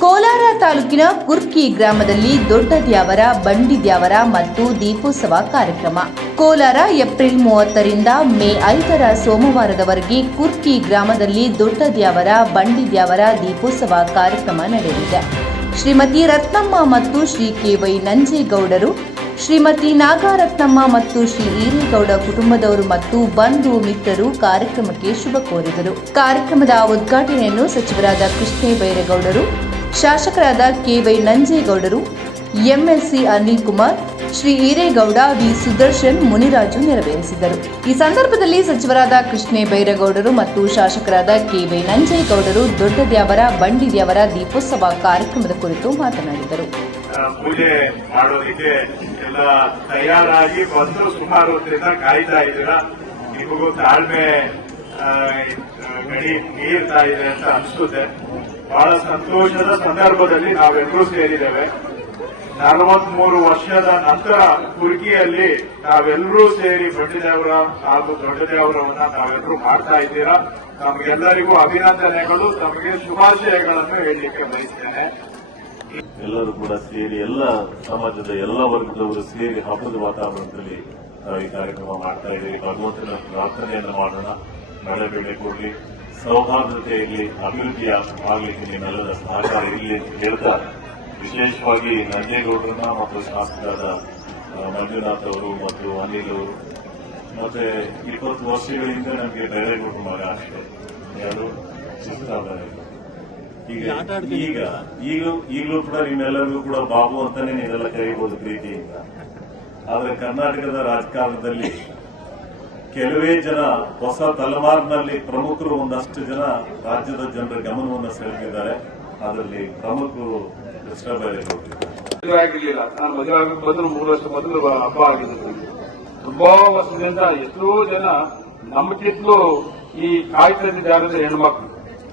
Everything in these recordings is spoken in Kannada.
ಕೋಲಾರ ತಾಲೂಕಿನ ಕುರ್ಕಿ ಗ್ರಾಮದಲ್ಲಿ ದೊಡ್ಡ ದ್ಯಾವರ ಬಂಡಿ ದ್ಯಾವರ ಮತ್ತು ದೀಪೋತ್ಸವ ಕಾರ್ಯಕ್ರಮ. ಕೋಲಾರ ಏಪ್ರಿಲ್ ಮೂವತ್ತರಿಂದ ಮೇ ಐದರ ಸೋಮವಾರದವರೆಗೆ ಕುರ್ಕಿ ಗ್ರಾಮದಲ್ಲಿ ದೊಡ್ಡ ದ್ಯಾವರ ಬಂಡಿ ದ್ಯಾವರ ದೀಪೋತ್ಸವ ಕಾರ್ಯಕ್ರಮ ನಡೆಯಲಿದೆ. ಶ್ರೀಮತಿ ರತ್ನಮ್ಮ ಮತ್ತು ಶ್ರೀ ಕೆ ವೈ ನಂಜೇಗೌಡರು, ಶ್ರೀಮತಿ ನಾಗಾರತ್ನಮ್ಮ ಮತ್ತು ಶ್ರೀ ಈರೇಗೌಡ ಕುಟುಂಬದವರು ಮತ್ತು ಬಂಧು ಮಿತ್ರರು ಕಾರ್ಯಕ್ರಮಕ್ಕೆ ಶುಭ ಕೋರಿದರು ಕಾರ್ಯಕ್ರಮದ ಉದ್ಘಾಟನೆಯನ್ನು ಸಚಿವರಾದ ಕೃಷ್ಣೇ ಬೈರೇಗೌಡರು ಶಾಸಕರಾದ ಕೆವೈ ನಂಜೇಗೌಡರು, ಎಂಎಲ್ಸಿ ಅನಿಲ್ ಕುಮಾರ್, ಶ್ರೀ ಈರೇಗೌಡ ವಿ ಸುದರ್ಶನ್ ಮುನಿರಾಜು ನೆರವೇರಿಸಿದರು. ಈ ಸಂದರ್ಭದಲ್ಲಿ ಸಚಿವರಾದ ಕೃಷ್ಣೇ ಬೈರೇಗೌಡರು ಮತ್ತು ಶಾಸಕರಾದ ಕೆವೈ ನಂಜೇಗೌಡರು ದೊಡ್ಡ ಬಂಡಿದ್ಯಾವರ ಬಂಡಿ ದ್ಯಾವರ ದೀಪೋತ್ಸವ ಕಾರ್ಯಕ್ರಮದ ಕುರಿತು ಮಾತನಾಡಿದರು. ಪೂಜೆ ಮಾಡೋದಕ್ಕೆ ಎಲ್ಲ ತಯಾರಾಗಿ ಬಂದು ಸುಮಾರು ಕಾಯ್ತಾ ನಿಮಗೂ ತಾಳ್ಮೆ ಗಡಿ ಮೀರ್ತಾ ಇದೆ ಅಂತ ಅನಿಸುತ್ತೆ. ಬಹಳ ಸಂತೋಷದ ಸಂದರ್ಭದಲ್ಲಿ ನಾವೆಲ್ಲರೂ ಸೇರಿದ್ದೇವೆ. ನಲವತ್ಮೂರು ವರ್ಷದ ನಂತರ ಕುರ್ಕಿಯಲ್ಲಿ ನಾವೆಲ್ಲರೂ ಸೇರಿ ಬಂಡಿದೇವರ ಹಾಗೂ ದೊಡ್ಡದೇವರವನ್ನ ನಾವೆಲ್ಲರೂ ಮಾಡ್ತಾ ಇದ್ದೀರಾ? ನಮಗೆಲ್ಲರಿಗೂ ಅಭಿನಂದನೆಗಳು, ತಮಗೆ ಶುಭಾಶಯಗಳನ್ನು ಹೇಳಲಿಕ್ಕೆ ಬಯಸ್ತೇನೆ. ಎಲ್ಲರೂ ಕೂಡ ಸೇರಿ, ಎಲ್ಲ ಸಮಾಜದ ಎಲ್ಲ ವರ್ಗದವರು ಸೇರಿ ಹಬ್ಬದ ವಾತಾವರಣದಲ್ಲಿ ಈ ಕಾರ್ಯಕ್ರಮ ಮಾಡ್ತಾ ಇದ್ದೀವಿ. ಭಗವಂತನ ಪ್ರಾರ್ಥನೆಯನ್ನು ಮಾಡೋಣ. ಮಳೆ ಬೆಳೆ ಕೊಡಲಿ. ಸೌಹಾರ್ದತೆ ಇರಲಿ ಅಭಿವೃದ್ಧಿ ಆಗಲಿಕ್ಕೆ ನಿಮ್ಮೆಲ್ಲರ ಸಹಕಾರ ಇರಲಿ ಅಂತ ಹೇಳ್ತಾ ವಿಶೇಷವಾಗಿ ನಂಜೇಗೌಡರನ್ನ ಮತ್ತು ಶಾಸಕರಾದ ಮಂಜುನಾಥ್ ಅವರು ಮತ್ತು ಅನಿಲ್ ಅವರು. ಮತ್ತೆ ಇಪ್ಪತ್ತು ವರ್ಷಗಳಿಂದ ನಮಗೆ ಬೈರೇಗೌಡರ ಮಗ ಅಷ್ಟೇ ಯಾರು? ಈಗ ಈಗ ಈಗಲೂ ಕೂಡ ನಿಮ್ಮೆಲ್ಲರಿಗೂ ಕೂಡ ಬಾಬು ಅಂತಾನೆ ನೀವೆಲ್ಲ ಕರೀಬಹುದು ಪ್ರೀತಿಯಿಂದ. ಆದರೆ ಕರ್ನಾಟಕದ ರಾಜಕಾರಣದಲ್ಲಿ ಕೆಲವೇ ಜನ ಹೊಸ ತಲೆಮಾರಿನಲ್ಲಿ ಪ್ರಮುಖರು ಒಂದಷ್ಟು ಜನ ರಾಜ್ಯದ ಜನರ ಗಮನವನ್ನು ಸೆಳೆದಿದ್ದಾರೆ. ಅದರಲ್ಲಿ ಪ್ರಮುಖರು ಕೃಷ್ಣ ಮದುವೆ ಆಗಿರ್ಲಿಲ್ಲ ನಾನು ಮದುವೆ ಆಗಕ್ಕೆ ಮೂರು ವರ್ಷ ಮೊದಲು ಹಬ್ಬ ಆಗಿದೆ ನನಗೆ. ತುಂಬಾ ವರ್ಷದಿಂದ ಎಷ್ಟೋ ಜನ ನಮಗಿಂತಲೂ ಈ ಕಾಯ್ತಾ ಇದ್ದಾರೆ ಹೆಣ್ಮಕ್ಳು,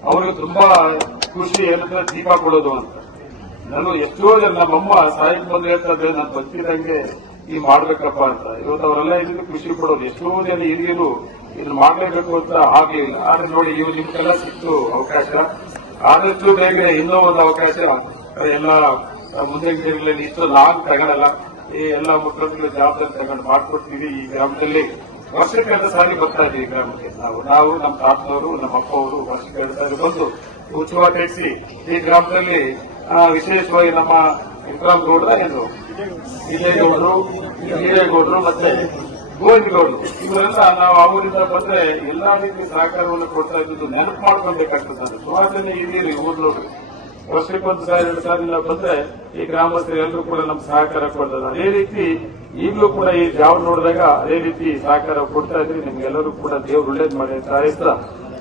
ಅವ್ರಿಗೆ ತುಂಬಾ ಖುಷಿ ಏನಂದ್ರೆ ದೀಪ ಕೊಡೋದು ಅಂತ. ನಾನು ಎಷ್ಟೋ ಜನ ನಮ್ಮಮ್ಮ ಸಾಯಿ ಬಂದು ಹೇಳ್ತಾ ಇದ್ದೆ ನಾನು ಬದುಕಿದಂಗೆ ಈ ಮಾಡ್ಬೇಕಪ್ಪ ಅಂತ. ಇವತ್ತು ಅವರೆಲ್ಲ ಇದಕ್ಕೆ ಖುಷಿ ಪಡೋದು ಎಷ್ಟೋ ಜನ ಹಿರಿಯರು ಇದನ್ನ ಮಾಡ್ಲೇಬೇಕು ಅಂತ ಆಗ್ಲಿಲ್ಲ ಆದ್ರೆ ನೋಡಿ ಇವು ನಿಮ್ಗೆಲ್ಲ ಸಿಕ್ತು ಅವಕಾಶ. ಆದಷ್ಟು ಬೇಗ ಇನ್ನೂ ಒಂದು ಅವಕಾಶ. ಎಲ್ಲ ಮುಂದೆ ದಿನಗಳಲ್ಲಿ ಇಷ್ಟು ಲಾಂಗ್ ತಗೊಳಲ್ಲ. ಈ ಎಲ್ಲ ಮುಖ್ಯಮಂತ್ರಿಗಳ ಜವಾಬ್ದಾರಿ ತಗೊಂಡು ಮಾಡ್ಕೊಡ್ತೀವಿ ಈ ಗ್ರಾಮದಲ್ಲಿ. ವರ್ಷಕ್ಕೆ ಎರಡು ಸಾರಿ ಬರ್ತಾ ಈ ಗ್ರಾಮಕ್ಕೆ. ನಾವು ನಾವು ನಮ್ಮ ತಾತನವರು, ನಮ್ಮ ಅಪ್ಪ ಅವರು ವರ್ಷಕ್ಕೆರಡು ಸಾರಿ ಬಂದು ಉತ್ಸವ ಕಟ್ಟಿಸಿ ಈ ಗ್ರಾಮದಲ್ಲಿ ವಿಶೇಷವಾಗಿ ನಮ್ಮ ವಿಕ್ರಮ್ ಗೌಡ್ರ ವಿಜಯಗೌಡರು ಹಿರೇಗೌಡರು ಮತ್ತೆ ಗೋವಿಂದಗೌಡರು. ಇವರೆಲ್ಲ ನಾವು ಆ ಊರಿಂದ ಬಂದ್ರೆ ಎಲ್ಲಾ ರೀತಿ ಸಹಕಾರವನ್ನು ಕೊಡ್ತಾ ಇದ್ದು ನೆನಪು ಮಾಡ್ಕೊಳ್ಬೇಕಾಗ್ತದೆ ಸುಮಾರು ಜನ ಹಿರಿಯರು ಊರ್ನೋರು ವರ್ಷಕ್ಕೊಂದು ಸಾವಿರ ಎರಡು ಸಾವಿರ ಬಂದ್ರೆ ಈ ಗ್ರಾಮಸ್ಥರು ಎಲ್ಲರೂ ಕೂಡ ನಮ್ಗೆ ಸಹಕಾರ ಕೊಡ್ತಾರೆ. ಅದೇ ರೀತಿ ಈಗಲೂ ಕೂಡ ಈ ಜಾವ ನೋಡಿದಾಗ ಅದೇ ರೀತಿ ಸಹಕಾರ ಕೊಡ್ತಾ ಇದ್ರಿ. ನಿಮ್ಗೆಲ್ಲರೂ ಕೂಡ ದೇವ್ರು ಒಳ್ಳೇದ್ ಮಾಡಿ ಅಂತ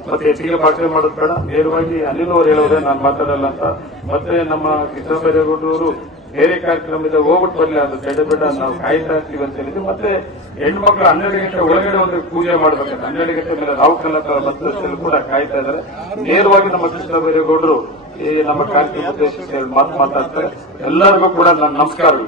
ಮತ್ತೆ ಹೆಚ್ಚಿಗೆ ಭಾಷಣ ಮಾಡೋದು ಬೇಡ. ನೇರವಾಗಿ ಅನಿಲ್ ಅವರು ಹೇಳೋದೇ ನಾನು ಮಾತಾಡಲ್ಲ ಅಂತ. ಮತ್ತೆ ನಮ್ಮ ಕೃಷ್ಣ ಬೈರೇಗೌಡರು ಬೇರೆ ಕಾರ್ಯಕ್ರಮದ ಹೋಗ್ಬಿಟ್ಟು ಬರಲಿ, ಅದು ಬೇಡ ಬೇಡ, ನಾವು ಕಾಯ್ತಾ ಇರ್ತೀವಿ ಅಂತ ಹೇಳಿದ್ವಿ ಮತ್ತೆ ಹೆಣ್ಮಕ್ಳು ಹನ್ನೆರಡು ಗಂಟೆ ಒಳಗಡೆ ಒಂದು ಪೂಜೆ ಮಾಡ್ಬೇಕಂತ ಹನ್ನೆರಡು ಗಂಟೆ ಮೇಲೆ ರಾವು ಕಲಾಕಾರ ಬಂದಷ್ಟಲ್ಲಿ ಕೂಡ ಕಾಯ್ತಾ ಇದ್ದಾರೆ. ನೇರವಾಗಿ ನಮ್ಮ ಕೃಷ್ಣ ಬೈರೇಗೌಡರು ಈ ನಮ್ಮ ಕಾರ್ಯಕ್ರಮ ಉದ್ದೇಶಿಸಿ ಮಾತು ಮಾತಾಡ್ತಾರೆ. ಎಲ್ಲರಿಗೂ ಕೂಡ ನನ್ನ ನಮಸ್ಕಾರಗಳು.